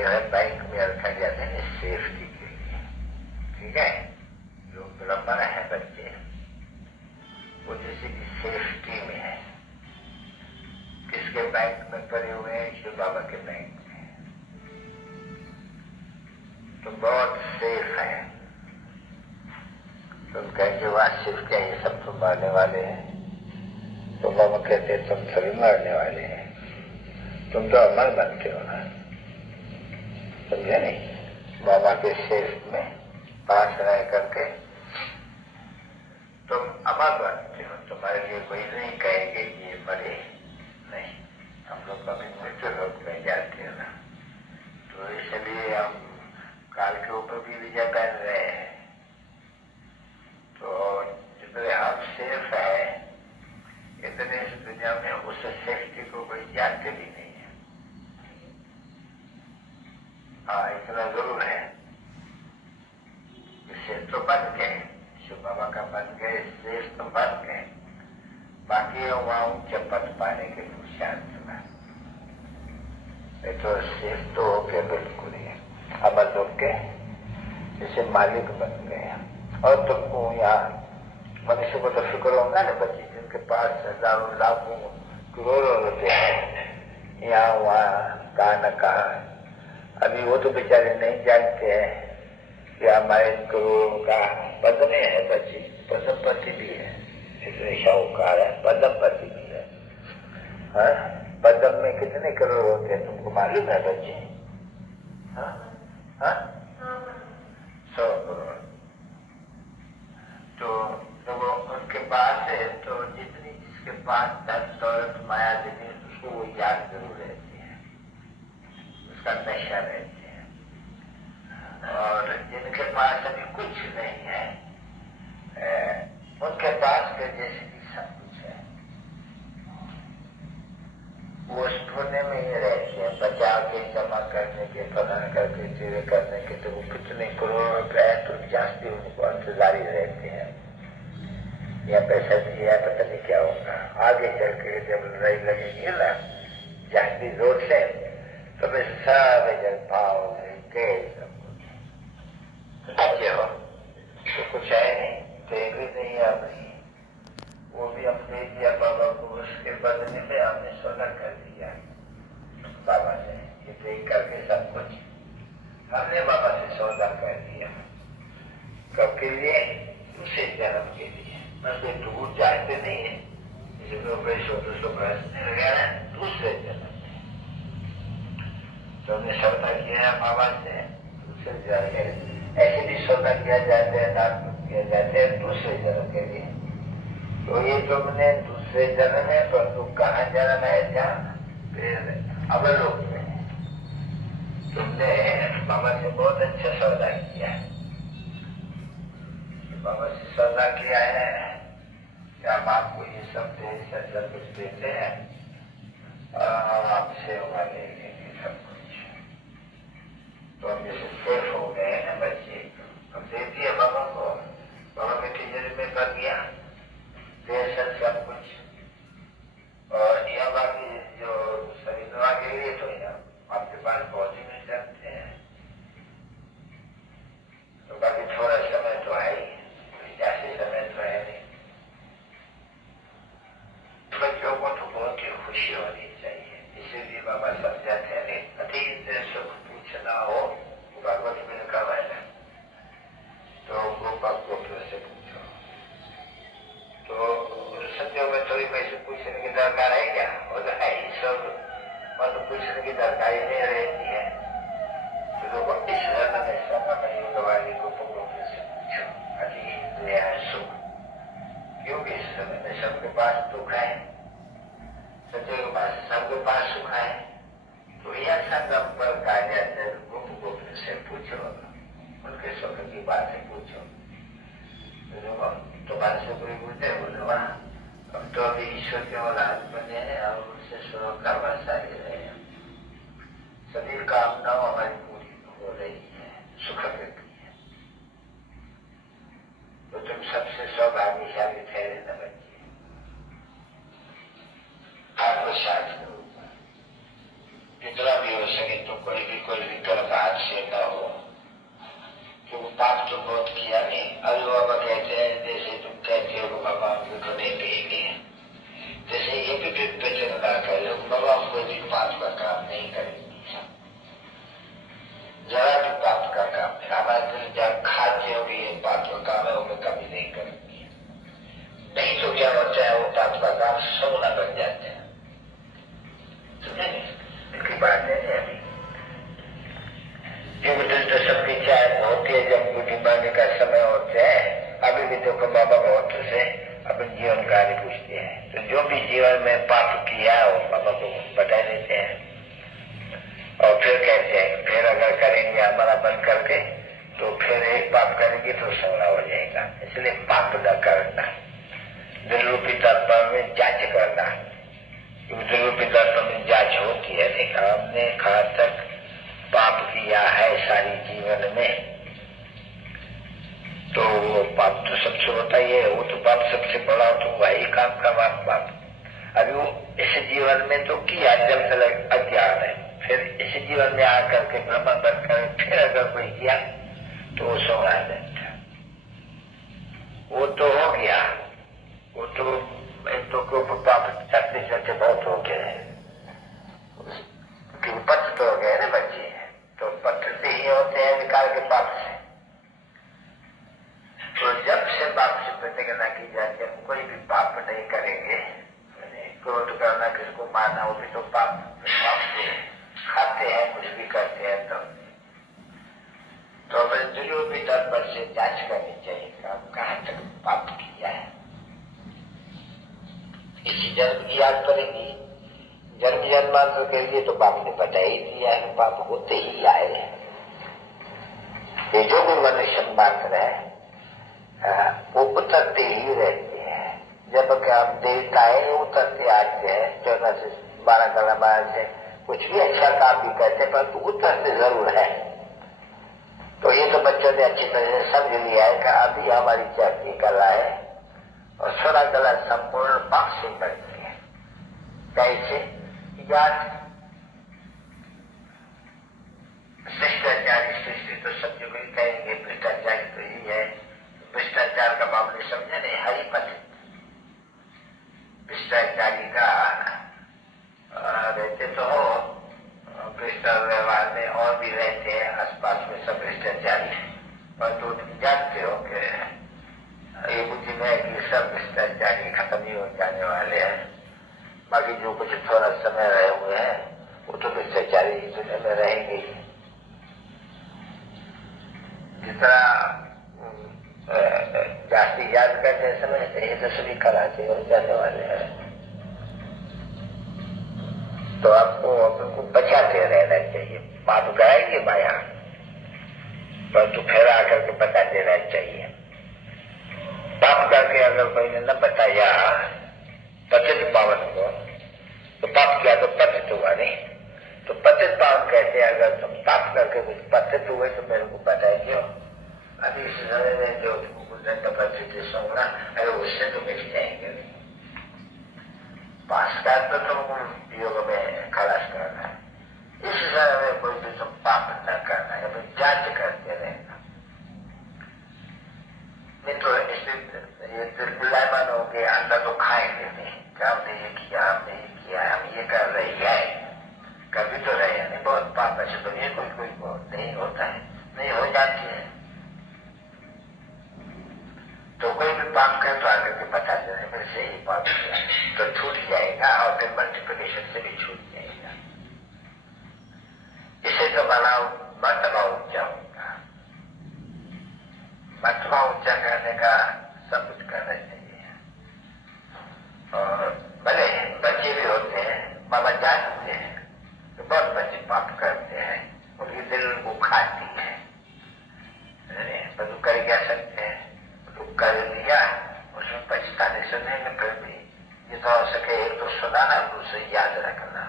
ये है बैंक में रखा गया था ना सेफ्टी के लिए, ठीक है। जो विलंबन है बच्चे वो जैसे कि सेफ्टी में है। किसके बैंक में पड़े हुए हैं? शिव बाबा के बैंक में, तो बहुत सेफ है। तुम कहेंगे वाह शिव क्या ये सब तुम मारने वाले हैं? तो बाबा कहते हैं तुम सभी मारने वाले हैं, तुम तो अमर बनते हो ना, समझे नहीं? बाबा के सेफ में पास रह करके तुम अमर बनते हो। तुम्हारे लिए कोई नहीं कहेंगे कि ये मरे नहीं। हम लोग कभी मृत्यु लोग में जाते हैं ना, तो इसलिए हम काल के ऊपर भी विजय पहन रहे हैं। तो जितने हम सेफ है इतने इस दुनिया में उस सेफ्टी को कोई जानते भी नहीं है। हाँ इतना जरूर है, सेफ तो बन गए, शिव बाबा का बन गए, सेफ तो बन गए। बाकी वहां ऊंचे पद पाने के पुरुषार्थ में तो सेफ तो हो गए बिल्कुल ही, अमर लोग के जैसे मालिक बन गए। और तुमको यहाँ मनुष्य को तो फिक्र होगा ना बच्चे, जिनके पास हजारों लाखों करोड़ों रुपये हैं यहाँ वहाँ कहा न कहा, अभी वो तो बेचारे नहीं जानते हैं कि हमारे करोड़ों का पद में है बच्चे, पदमपति भी है, इसमें शाहूकार है, पदमपति भी है। हाँ पदम में कितने करोड़ होते हैं तुमको मालूम है बच्चे? हाँ हाँ 100 करोड़। तो वो उनके पास है, तो जितनी जिसके पास धन दौलत माया देती है उसको वो याद जरूर रहती है, उसका नशा रहती है। और जिनके पास अभी कुछ नहीं है उनके पास के जैसे कि सब कुछ है, वो पुण्य में ही रहते हैं, बचा के जमा करने के, फलाना करके चीजें करने के, तो वो कितने करोड़ रुपए तो जास्ती उनको अंतजारी रहते हैं। या पैसा दिया पता नहीं क्या होगा, आगे चल के जब लड़ाई लगेगी ना जास्ती जोर से, तो वे सारे जल भाव के सब कुछ अच्छे हो तो कुछ है नहीं, तो भी नहीं है अपनी, वो भी हम दे दिया बाबा को, उसके बदले में हमने सोना कर दिया बाबा ने, ये देख करके सब कुछ हमने बाबा से सौदा कर दिया। कब के लिए? दूसरे जन्म के लिए। बस ये दूर जाते नहीं है, दूसरे जन्म में तो हमने सौदा किया है बाबा से, दूसरे जन्म ऐसे भी सौदा किया जाते हैं, नाटक किया जाते हैं दूसरे जन्म के लिए। तो ये तुमने दूसरे जन्म में, पर तू कहाँ जन्म है? जहाँ फिर अवलोक में तुमने बाबा से बहुत अच्छा सौदा किया है। बाबा से सौदा किया है कि हम आपको ये सब सब कुछ देते हैं और आपसे होगा लेंगे सब कुछ। तो हम जैसे सेफ हो गए ना बच्चे, हम दे दिए बाबा को, बाबा के तिजोरी में कर दिया सब कुछ। और यह बाकी जो शरीरवा के लिए तो आपके पास बहुत ही मिल सकते हैं, तो बाकी थोड़ा समय तो है ही, जैसे समय तो है नहीं। बच्चों को तो बहुत ही खुशी होनी चाहिए, इसीलिए बाबा समझाते हैं अतीत सुख पूछना हो भगवत में कब है ना, तो गोपक गोपियों से पूछो। तो सत्यों में थोड़ी पैसे पूछने की दरकार है क्या? वो तो है ही सब, और तो पूछने की दरकार ही नहीं रहती है। तो लोग ईश्वर ने समय योग वाली गोपक गोपियों से पूछो अति सुख, क्योंकि इस समय में सबके पास दुख है, सत्य के पास सबके पास सुख है। तो यह संगम पर कार्य गोप गोपियों से पूछो, उनके सुख की बातें पूछो। तुम्हारे से कोई बोलते बोले वहां हम तो अभी ईश्वर के औलाद बने हैं और उनसे सुनो का वर्षा ले रहे हैं, सभी कामनाओं हमारी पूरी हो रही है सुख के लिए। तो तुम सबसे सौभाग्यशाली ठहरे न बच्चे, आपको शास्त्र जितना भी हो सके तो कोई भी कर्म हाथ से न हो, क्योंकि पाप तो बहुत किया नहीं। अभी बाबा कहते हैं जैसे तुम कहते हो बाबा हमको नहीं पिएंगे, जैसे ये भी वचन ना करो बाबा कोई भी पाप का काम नहीं करेंगे, जरा भी पाप का काम है हमारे दिल जब खाते हो ये पाप का काम है वो मैं कभी नहीं करेंगे। नहीं तो क्या होता है वो पाप का काम सोना बन जाते हैं। इनकी बात है अभी युग तो सबकी चाय होती है, जब गुटी मारने का समय होता है। अभी भी तो बाबा बहुत से अपने जीवन कार्य पूछते हैं, तो जो भी जीवन में पाप किया वो बाबा को बता देते हैं और फिर कहते हैं फिर अगर करेंगे हमारा बंद करके तो फिर एक पाप करेंगे तो सोना हो जाएगा। इसलिए पाप न करना, दिल रूपी तत्व में जांच करना, दिल रूपी तत्व में जांच होती है। देखा हमने कहा तक पाप किया है सारी जीवन में, तो वो पाप तो सबसे होता ही है, वो तो पाप सबसे बड़ा तो वही काम का पाप। अभी वो इस जीवन में तो किया जब तक अज्ञान है, फिर इस जीवन में आकर के ब्रह्म बनकर फिर अगर कोई किया तो वो सोना जाता, वो तो हो गया। वो तो पाप चलते चलते बहुत हो गए हैं, पत्र तो हो गए ना बच्चे, तो पत्र से ही होते हैं विकार के पाप से। तो जब से पाप से प्रतिज्ञा की जाती है कोई भी पाप नहीं करेंगे, क्रोध करना किसको मारना वो भी तो पाप से खाते हैं कुछ भी करते हैं। तो जो भी तत्पर से जांच करनी चाहिए हम कहाँ तक पाप किया है। इसी जन्म की याद पड़ेगी, जन्म जन्मांतर के लिए तो बाप ने बता ही दिया है, पाप होते ही आए हैं। ये जो भी मनुष्य मात्र है वो उतरते ही रहते हैं। जब हम देवताएं उतरते आते हैं 14 से 12 कला से कुछ भी अच्छा काम भी करते हैं परंतु उतरते जरूर है। तो ये तो बच्चों ने अच्छी तरह से समझ लिया है कि अभी हमारी चौथी कला है और 16 कला संपूर्ण पाप से बढ़ती है। कैसे भ्रष्टाचारी सृष्टि तो सब जो भी कहेंगे भ्रष्टाचारी तो ही है। भ्रष्टाचार का मामले समझे नहीं, हरिपथ भ्रष्टाचारी का रहते तो हो, भ्रष्टाचार व्यवहार में और भी रहते हैं आसपास में सब भ्रष्टाचारी, पर तो जानते हो कि ये बुद्धि में है कि सब भ्रष्टाचारी खत्म ही हो जाने वाले हैं। बाकी जो कुछ थोड़ा समय रहे हुए हैं वो तो भ्रष्टाचारी दुनिया में रहेंगे ही। जितना जास्ती याद करते समय से ये तो सभी कराचे हो जाने वाले हैं। तो आपको अपने बचाते रहना चाहिए। पाप कराएंगे माया परंतु फिर आकर के बता देना चाहिए। पाप करके अगर कोई ने न बताया पतित पावन को तो पाप किया तो पतित हुआ नहीं। तो पतित पावन कहते हैं अगर तुम पाप करके कुछ पतित हुए तो मेरे को बताएंगे। अभी इस समय में जो दंड परिस्थिति सुनना अरे उससे तो मिल जाएंगे। पास का तो तुमको योग में खलास करना है, इस समय में कोई भी तुम पाप न करना है, अपनी जांच करते रहना। नहीं तो ये गुलामान होंगे, अंदर तो खाएंगे नहीं कि हमने ये किया हमने ये किया हम ये कर रहे हैं, कर भी तो रहे हैं। नहीं बहुत पाप ऐसे तो ये कोई बहुत नहीं होता है, नहीं हो जाती है। तो कोई भी पाप कर तो आकर के बता देना मेरे से ही पाप किया तो छूट जाएगा और फिर मल्टीप्लिकेशन से भी छूट जाएगा। इसे तो बनाओ मर्तबा ऊंचा होगा। मर्तबा ऊंचा करने का सब कुछ करना चाहिए। और भले बच्चे भी होते हैं बाबा जानते हैं तो बहुत बच्चे पाप करते हैं, उनकी दिल उनको खाती है पर कर क्या सकते हैं, कर लिया उसमें पछताने से नहीं, फिर भी जितना हो सके एक तो सुनाना दूसरे याद रखना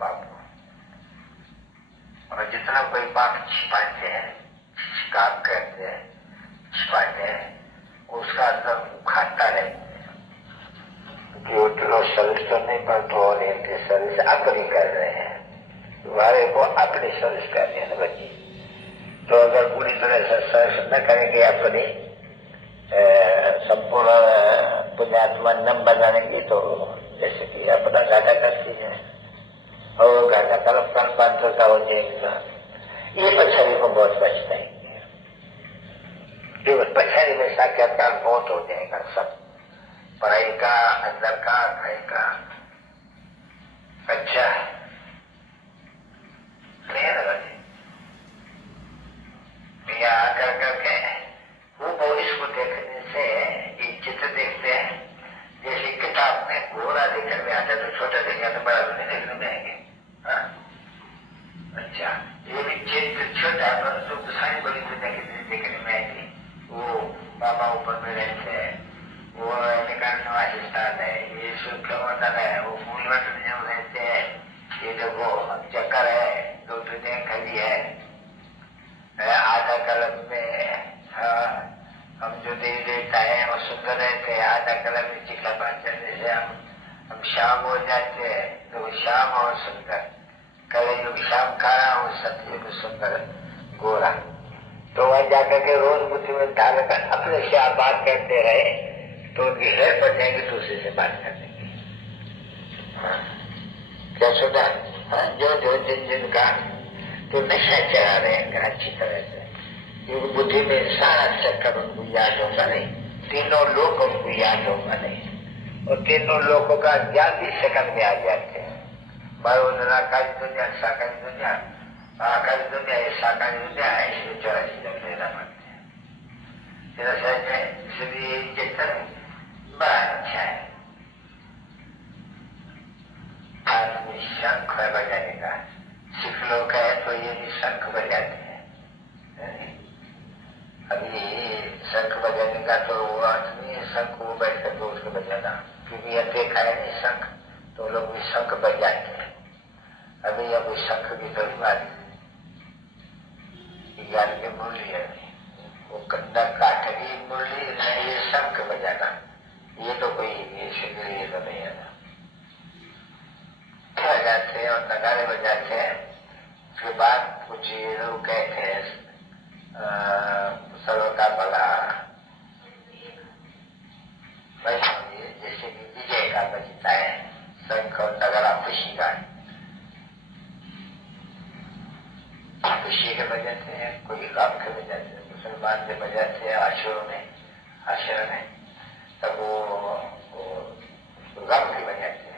बाप को। और जितना कोई पाप छिपाते हैं काम करते हैं छिपाते हैं उसका अंदर खाता है कि वो तो शरीर तो नहीं पर तो और शरीर से अग्नि कर रहे हैं। तुम्हारे को अपने सर्विस करनी है ना बच्ची। तो अगर पूरी तरह से सर्विस न करेंगे अपनी संपूर्ण पुण्यात्मा न बनाएंगे तो जैसे कि अपना घाटा करती है और घाटा कल पांचों हो जाएगा। ये पछाड़ी को बहुत बचता है, केवल पछाड़ी में साक्षात्कार बहुत हो जाएगा। सब पढ़ाई का, अंदर का, खाई का अच्छा नहीं है ना। यहाँ आकर करके वो इसको देखने से ये चित्र देखते हैं, जैसे किताब में घोड़ा देखने में आता है तो छोटा देखा तो बड़ा तो नहीं देखने में आएंगे। अच्छा, ये भी चित्र छोटा पर तो सारी बड़ी दुनिया की देखने में आएगी। वो बाबा ऊपर में रहते हैं, वो निवास स्थान है, ये सूक्ष्मतन है, वो मूलवत जो रहते हैं, ये देखो चक्कर है, दो दुनिया खड़ी है। आधा कलम में हम जो देवी देवता है वो सुंदर रहते हैं, आधा कलम में चिखला पान चलने से हम शाम हो जाते हैं तो वो शाम और सुंदर, कलयुग शाम काला और सतयुग सुंदर गोरा। तो वह जाकर के रोज बुद्धि में डाल कर अपने से आप बात करते रहे तो उनकी हेर पड़ जाएंगे दूसरे से बात करने की। क्या सुना? जो जिनका तो नशा चढ़ा रहेगा अच्छी तरह से, क्योंकि बुद्धि में सारा चक्कर उनको याद होगा नहीं, तीनों लोग उनको याद होगा नहीं, और तीनों लोगों का ज्ञान भी सेकंड में आ जाते हैं। निराकारी दुनिया, साकारी दुनिया, आकारी दुनिया, ये साकारी दुनिया है, इसलिए 84 जब लेना पड़ते हैं। इसलिए चित्र बड़ा अच्छा है। आदमी शंख बजाने का सिख लोग है तो ये भी शंख बजाते हैं। अभी शंख बजाने का तो वो आदमी शंख वो बैठ कर तो उसको बजाना, क्योंकि यह देखा है नहीं शंख, तो लोग भी शंख बजाते हैं। अभी यह कोई शंख की थोड़ी बात ज्ञान की मूल्य है, वो कंधा काट की मूल्य नहीं, ये शंख बजाना ये तो कोई ये तो नहीं है। बजाते हैं और नगाड़े बजाते हैं। उसके बाद कुछ ये लोग कहते हैं सर्व का भला वैष्णव, जैसे कि विजय का बजता है शंख और नगाड़ा, खुशी का, खुशी के बजाते हैं, कोई गम के बजाते हैं, मुसलमान के बजाते हैं आश्रम में, तब वो गम के बजाते हैं।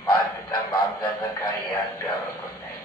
माता पिता बाप दादा का याद प्यार करना है।